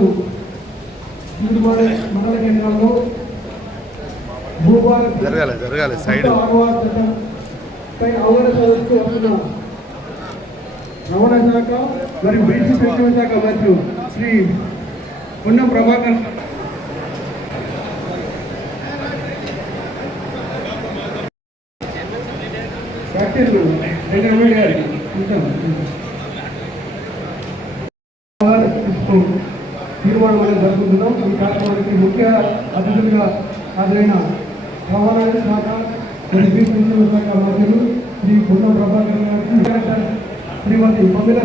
ఈరోజు తిరుమల మండల కేంద్రంలో భూభారత్ జరగాలి జరగాలి సైడ్. చట్టంపై అవగాహన సదస్సు వస్తున్న. రవాణా శాఖ మరియు బీసీ సంక్షేమ శాఖ మరియు శ్రీ పొన్నం ప్రభాకర్. డాక్టర్లు వెంకటరమణ గారికి ఉంటాం. తీర్మానం అనేది జరుపుతున్నాం ఈ కార్యక్రమానికి ముఖ్య అతిథులుగా హాజరైన రవాణా శాఖ ఎస్పీ సంక్షేమ శాఖ మంత్రులు శ్రీ పొన్నం ప్రభాకర్ గారికి శ్రీమతి పమిల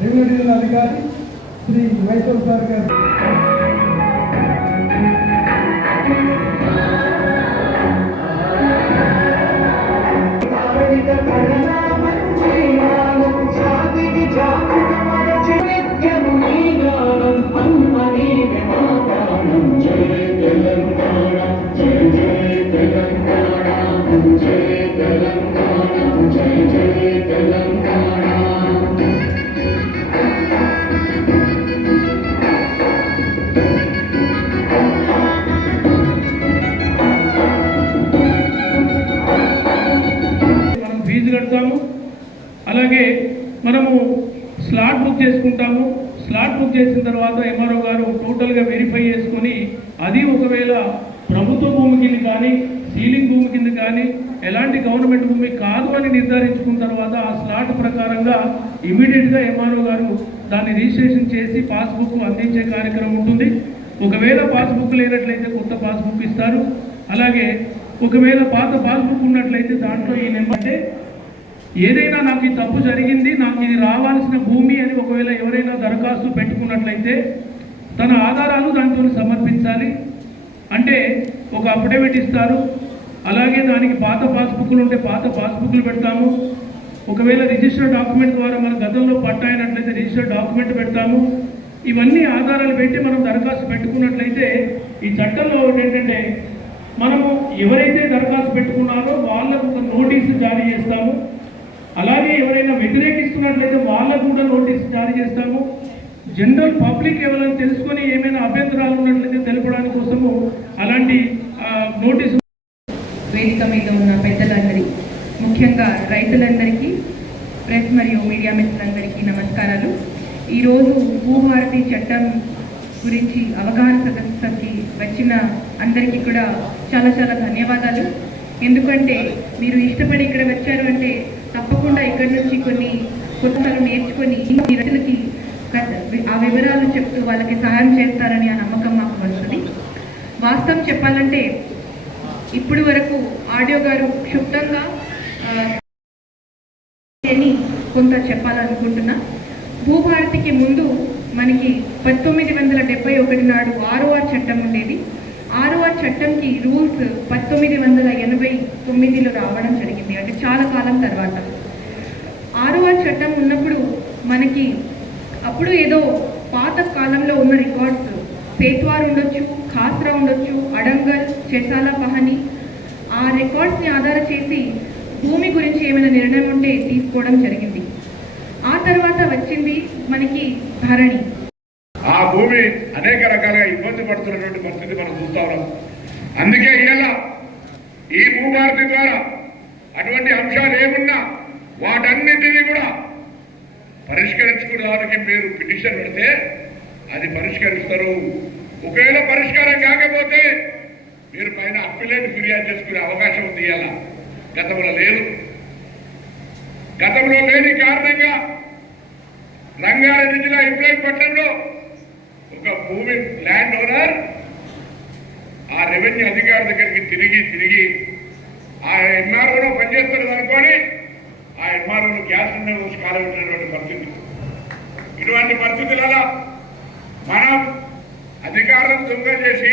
రెవెన్యూ డివిజన్ అధికారి శ్రీ మైసూర్ సార్ గారు. కడతాము అలాగే మనము స్లాట్ బుక్ చేసుకుంటాము. స్లాట్ బుక్ చేసిన తర్వాత ఎంఆర్ఓ గారు టోటల్గా వెరిఫై చేసుకొని అది ఒకవేళ ప్రభుత్వ భూమి కింద కానీ సీలింగ్ భూమి కింద కానీ ఎలాంటి గవర్నమెంట్ భూమి కాదు అని నిర్ధారించుకున్న తర్వాత ఆ స్లాట్ ప్రకారంగా ఇమీడియట్గా ఎంఆర్ఓ గారు దాన్ని రిజిస్ట్రేషన్ చేసి పాస్బుక్ అందించే కార్యక్రమం ఉంటుంది. ఒకవేళ పాస్బుక్ లేనట్లయితే కొత్త పాస్బుక్ ఇస్తారు. అలాగే ఒకవేళ పాత పాస్బుక్ ఉన్నట్లయితే దాంట్లో ఈ నెంబర్ అంటే ఏదైనా నాకు ఈ తప్పు జరిగింది నాకు ఇది రావాల్సిన భూమి అని ఒకవేళ ఎవరైనా దరఖాస్తు పెట్టుకున్నట్లయితే తన ఆధారాలు దానితో సమర్పించాలి. అంటే ఒక అఫిడవిట్ ఇస్తారు. అలాగే దానికి పాత పాస్బుక్లు ఉంటే పాత పాస్బుక్లు పెడతాము. ఒకవేళ రిజిస్టర్ డాక్యుమెంట్ ద్వారా మన గతంలో పట్టా అయినట్లయితే రిజిస్టర్ డాక్యుమెంట్ పెడతాము. ఇవన్నీ ఆధారాలు పెట్టి మనం దరఖాస్తు పెట్టుకున్నట్లయితే ఈ చట్టంలో ఒకటి ఏంటంటే మనము ఎవరైతే దరఖాస్తు పెట్టుకున్నారో వాళ్ళకు ఒక నోటీసు జారీ చేస్తాము. అలాగే ఎవరైనా వ్యతిరేకిస్తున్నట్లయితే వాళ్ళకు కూడా నోటీస్ జారీ చేస్తాము. జనరల్ పబ్లిక్ ఎవరైనా తెలుసుకొని ఏమైనా అభ్యంతరాలు ఉన్నట్లయితే తెలపడానికి కోసము అలాంటి నోటీసు వేదిక మీద ఉన్న పెద్దలందరి ముఖ్యంగా రైతులందరికీ ప్రెస్ మరియు మీడియా మిత్రులందరికీ నమస్కారాలు. ఈరోజు భూభారతి చట్టం గురించి అవగాహన సదస్సుకి వచ్చిన అందరికీ కూడా చాలా చాలా ధన్యవాదాలు. ఎందుకంటే మీరు ఇష్టపడి ఇక్కడ వచ్చారు అంటే తప్పకుండా ఇక్కడ నుంచి కొన్ని కొత్తలు నేర్చుకొని ఈ రైతులకి ఆ వివరాలు చెప్తూ వాళ్ళకి సహాయం చేస్తారని ఆ నమ్మకం మాకు వస్తుంది. వాస్తవం చెప్పాలంటే ఇప్పుడు వరకు ఆడియో గారు క్షుప్తంగా అని కొంత చెప్పాలనుకుంటున్నా. భూభారతికి ముందు మనకి పంతొమ్మిది వందల డెబ్బై ఒకటి నాడు ఆర్ఓఆర్ చట్టం ఉండేది. ఆరవ చట్టంకి రూల్స్ పంతొమ్మిది వందల ఎనభై తొమ్మిదిలో రావడం జరిగింది అంటే చాలా కాలం తర్వాత. ఆరవ చట్టం ఉన్నప్పుడు మనకి అప్పుడు ఏదో పాత కాలంలో ఉన్న రికార్డ్స్ సేత్వార్ ఉండొచ్చు ఖాస్రా ఉండొచ్చు అడంగల్ చెసాల పహని ఆ రికార్డ్స్ని ఆధార చేసి భూమి గురించి ఏమైనా నిర్ణయం ఉంటే తీసుకోవడం జరిగింది. ఆ తర్వాత వచ్చింది మనకి ధరణి. భూమి అనేక రకాలుగా ఇబ్బంది పడుతున్నటువంటి పరిస్థితి మనం చూస్తా ఉన్నాం. అందుకే ఇవాళ ఈ భూభారతి ద్వారా అటువంటి అంశాలు ఏమున్నా వాటన్నిటినీ కూడా పరిష్కరించుకోవడానికి మీరు పిటిషన్ పెడితే అది పరిష్కరిస్తారు. ఒకవేళ పరిష్కారం కాకపోతే మీరు పైన అప్పిలేట్ ఫిర్యాదు చేసుకునే అవకాశం ఉంది ఇవాళ గతంలో లేదు. గతంలో లేని కారణంగా రంగారెడ్డి జిల్లా ఇబ్రాహీంపట్నంలో ఒక భూమి ల్యాండ్ ఓనర్ ఆ రెవెన్యూ అధికారి దగ్గరికి తిరిగి తిరిగి ఆ ఎంఆర్ఓలో పనిచేస్తున్నది అనుకోని ఆ ఎంఆర్ఓలో గ్యాస్ ఉండే వచ్చి కాలబెట్టినటువంటి పరిస్థితి. ఇటువంటి పరిస్థితులలో మనం అధికారులను దొంగ చేసి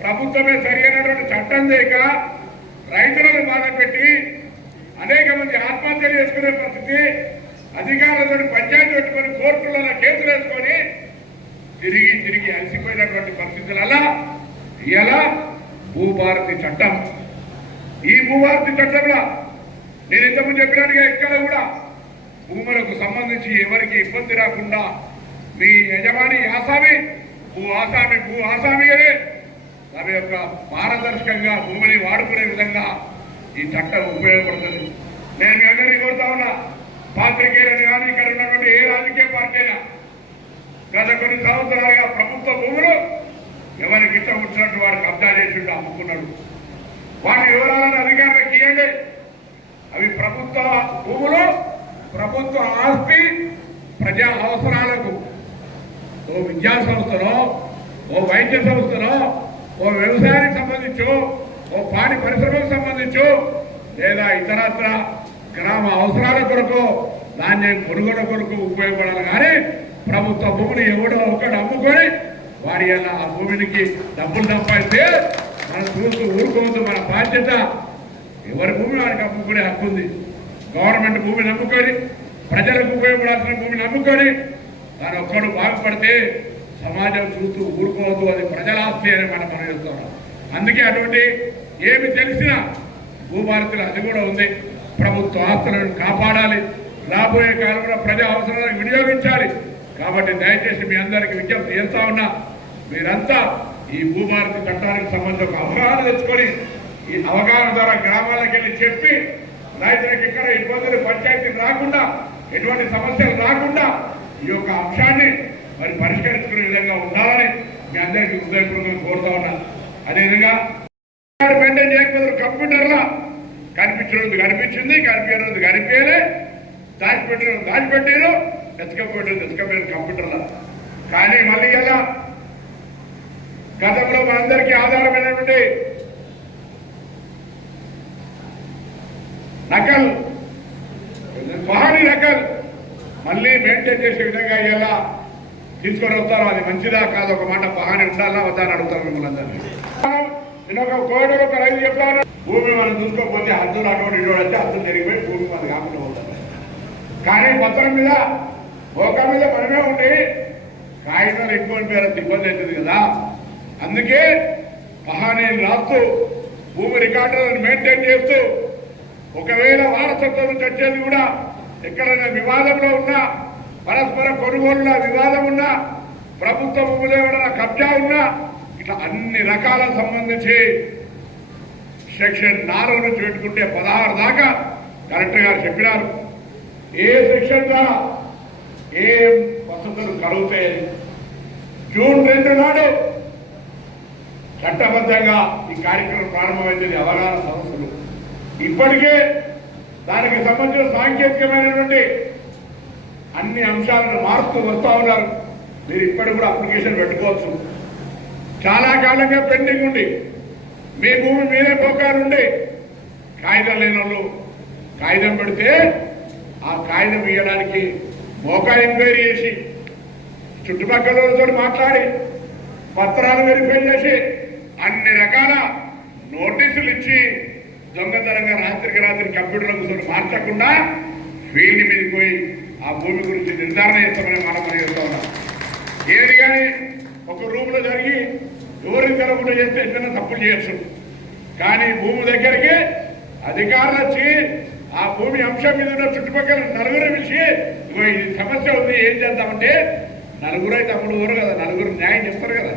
ప్రభుత్వమే సరైనటువంటి చట్టం చేయక రైతులను బాధ పెట్టి అనేక మంది ఆత్మహత్యలు చేసుకునే పరిస్థితి అధికారులతో పంచాయతీ పెట్టుకొని కోర్టులలో కేసులు వేసుకొని తిరిగి తిరిగి అలసిపోయినటువంటి పరిస్థితులలో ఇలా భూభారతి చట్టం. ఈ భూభారతి చట్టంలో నేను ఇంతకుముందు చెప్పినట్టుగా ఇక్కడ కూడా భూములకు సంబంధించి ఎవరికి ఇబ్బంది రాకుండా మీ యజమాని ఆసామి భూ ఆసామి భూ ఆసామిగానే తన యొక్క పారదర్శకంగా భూమిని వాడుకునే విధంగా ఈ చట్టం ఉపయోగపడుతుంది. నేను మీ అందరినీ కోరుతా ఉన్నా పాత్రికేయులను కానీ ఇక్కడ ఉన్నటువంటి ఏ రాజకీయ పార్టీ అయినా గత కొన్ని సంవత్సరాలుగా ప్రభుత్వ భూములు ఎవరికి ఇష్టం వచ్చినట్టు వారికి కబ్జా చేసి అమ్ముకున్నాడు. వాటి వివరాలను అధికారులకు ఇవ్వండి అవి ప్రభుత్వ భూములు ప్రభుత్వ ఆస్తి ప్రజా అవసరాలకు. ఓ విద్యా సంస్థలో ఓ వైద్య సంస్థలో ఓ వ్యవసాయానికి సంబంధించు ఓ పాడి పరిశ్రమకు సంబంధించు లేదా ఇతరత్ర గ్రామ అవసరాల కొరకు ధాన్యం కొనుగోలు కొరకు ఉపయోగపడాలి. కానీ ప్రభుత్వ భూమిని ఎవడో ఒకడు అమ్ముకొని వారి వల్ల ఆ భూమికి డబ్బులు సంపాదిస్తే మనం చూస్తూ ఊరుకోవద్దు మన బాధ్యత. ఎవరి భూమి వారికి అమ్ముకునే హక్కు ఉంది? గవర్నమెంట్ భూమిని నమ్ముకొని ప్రజలకు ఉపయోగపడాల్సిన భూమిని నమ్ముకొని దాని ఒక్కడు బాగుపడితే సమాజం చూస్తూ ఊరుకోవద్దు అది ప్రజల ఆస్తి అని మనం మనం అందుకే అటువంటి ఏమి తెలిసినా భూభారతిలో అది కూడా ఉంది. ప్రభుత్వ ఆస్తులను కాపాడాలి. రాబోయే కాలంలో ప్రజా అవసరాలకు వినియోగించాలి. కాబట్టి దయచేసి మీ అందరికీ విజ్ఞప్తి చేస్తా ఉన్నా మీరంతా ఈ భూభారతి చట్టానికి సంబంధించి ఒక అవగాహన తెచ్చుకొని ఈ అవగాహన ద్వారా గ్రామాలకు వెళ్ళి చెప్పి రైతులకు ఇక్కడ ఇబ్బందులు పంచాయతీలు రాకుండా ఎటువంటి సమస్యలు రాకుండా ఈ యొక్క అంశాన్ని మరి పరిష్కరించుకునే విధంగా ఉండాలని మీ అందరికీ హృదయపూర్వకంగా కోరుతా ఉన్నా. అదేవిధంగా మెయింటైన్ చేయకపోతే కంప్యూటర్లో కనిపించినది కనిపించింది కనిపించడం కనిపించలే. దాచిపెట్టిన దాచిపెట్టారు. ఎత్తుకపోయారు ఎత్తుకపోయారు కంప్యూటర్లో. కానీ మళ్ళీ ఎలా? గతంలో మనందరికీ ఆధారమైనటువంటి నకల్. మహాని నకల్. మళ్ళీ మెయింటైన్ చేసే విధంగా ఎలా? తీసుకొని వస్తారో? అది మంచిదా కాదు? ఒక మాట పహాని ఉండాలా? వద్దా అని అడుగుతారు మిమ్మల్ని అందరినీ. నేను ఒక కోడి ఒక రైతు చెప్తాను భూమి మనం చూసుకోకపోతే హద్దులు అటువంటి ఇటువంటి హద్దులు జరిగిపోయి భూమి మనం కాకుండా ఉంటుంది కానీ పత్రం మీద ఒక మీద మనమే ఉండి కాగితాలు ఎక్కువ పేరు ఇబ్బంది అవుతుంది కదా. అందుకే పహానీలు రాస్తూ భూమి రికార్డులను మెయింటైన్ చేస్తూ ఒకవేళ వారసత్వం కట్టేది కూడా ఎక్కడైనా వివాదంలో ఉన్నా పరస్పర కొనుగోలుల వివాదం ఉన్నా ప్రభుత్వ భూములు ఎవరైనా కబ్జా ఉన్నా ఇట్లా అన్ని రకాల సంబంధించి సెక్షన్ నాలుగు నుంచి పెట్టుకుంటే పదహారు దాకా కలెక్టర్ గారు చెప్పినారు. ఏ సెక్షన్ ద్వారా ఏం వసతులు కలుగుతాయి జూన్ రెండు నాడు చట్టబద్ధంగా ఈ కార్యక్రమం ప్రారంభమైంది అవగాహన సంస్థలు. ఇప్పటికే దానికి సంబంధించిన సాంకేతికమైనటువంటి అన్ని అంశాలను మారుస్తూ వస్తూ ఉన్నారు. మీరు ఇప్పటికి కూడా అప్లికేషన్ పెట్టుకోవచ్చు. చాలా కాలంగా పెండింగ్ ఉంది. మీ భూమి మీరే పోకారుండి కాగితం లేని వాళ్ళు కాగితం పెడితే ఆ కాగితం ఇవ్వడానికి మోకా ఎంక్వైరీ చేసి చుట్టుపక్కల వాళ్ళతో మాట్లాడి పత్రాలు వెరిఫై చేసి అన్ని రకాల నోటీసులు ఇచ్చి దొంగతనంగా రాత్రికి రాత్రి కంప్యూటర్లో మార్చకుండా ఫీల్డ్ మీదకి పోయి ఆ భూమి గురించి నిర్ధారణ చేస్తామని మనం చేస్తా ఉన్నాం. ఏది కానీ ఒక రూమ్లో జరిగి ఎవరికి జరగకుండా చేస్తే ఎన్నైనా తప్పులు చేయొచ్చు. కానీ భూమి దగ్గరికి అధికారులు వచ్చి ఆ భూమి అంశం మీద ఉన్న చుట్టుపక్కల నలుగురు పిలిచి ఇగో ఇది సమస్య ఉంది ఏం చేద్దామంటే నలుగురు అయితే అమ్ముడు ఊరు కదా నలుగురు న్యాయం చెప్తారు కదా.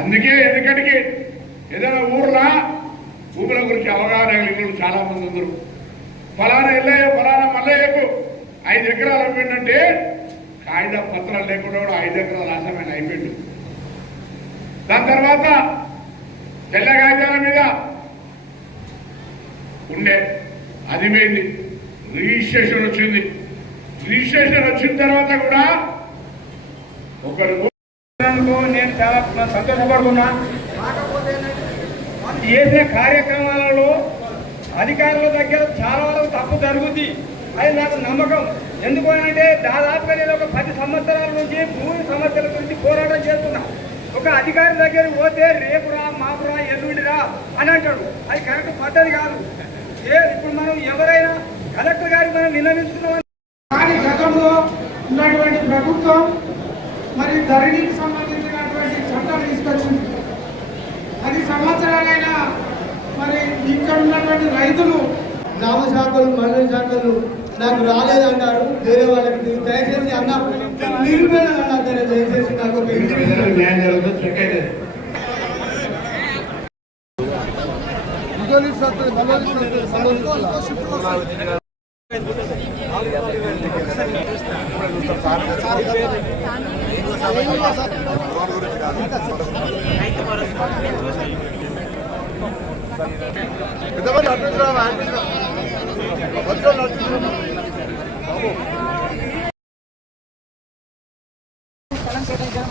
అందుకే ఎందుకంటే ఏదైనా ఊర్లో భూముల గురించి అవగాహన కలిగిన చాలా మంది ఉన్నారు. ఫలానా ఎల్లయ్య ఫలానా మల్లయ్యకు ఐదు ఎకరాలు అమ్మిండంటే కాగిత పత్రాలు లేకుండా కూడా ఐదు ఎకరాలు రాసమైన అయిపోయింది. దాని తర్వాత తెల్ల కాగితాల మీద ఉండే అది పోయింది. రిజిస్ట్రేషన్ వచ్చింది. రిజిస్ట్రేషన్ వచ్చిన తర్వాత కూడా ఒకరు నేను చాలా సంతోషపడుతున్నా. చేసే కార్యక్రమాలలో అధికారుల దగ్గర చాలా వరకు తప్పు జరుగుద్ది. అది నాకు నమ్మకం. ఎందుకు అంటే దాదాపుగా నేను ఒక పది సంవత్సరాల నుంచి భూమి సమస్యల గురించి పోరాటం చేస్తున్నా. ఒక అధికారి దగ్గర పోతే రేపురా మాపురా ఎల్లుండిరా అని అంటాడు. అది కరెక్ట్ పద్ధతి కాదు. ఏ ఇప్పుడు మనం ఎవరైనా కలెక్టర్ గారికి మనం విన్నవించుకున్నాం సంబంధించినటువంటి ప్రభుత్వం మరి ధరణికి సంబంధించినటువంటి చట్టం తీసుకొచ్చింది. అది సంవత్సరాలైనా మరి ఇక్కడ ఉన్నటువంటి రైతులు గ్రామ శాఖలు మండల శాఖలు నాకు రాలేదంటారు వేరే వాళ్ళకి దయచేసి అన్న దయచేసి నాకు ఒక ఇంటి పెద్దవాళ్ళు అడ్డురా వచ్చాడు బాబు స్థలం కేటాయించారు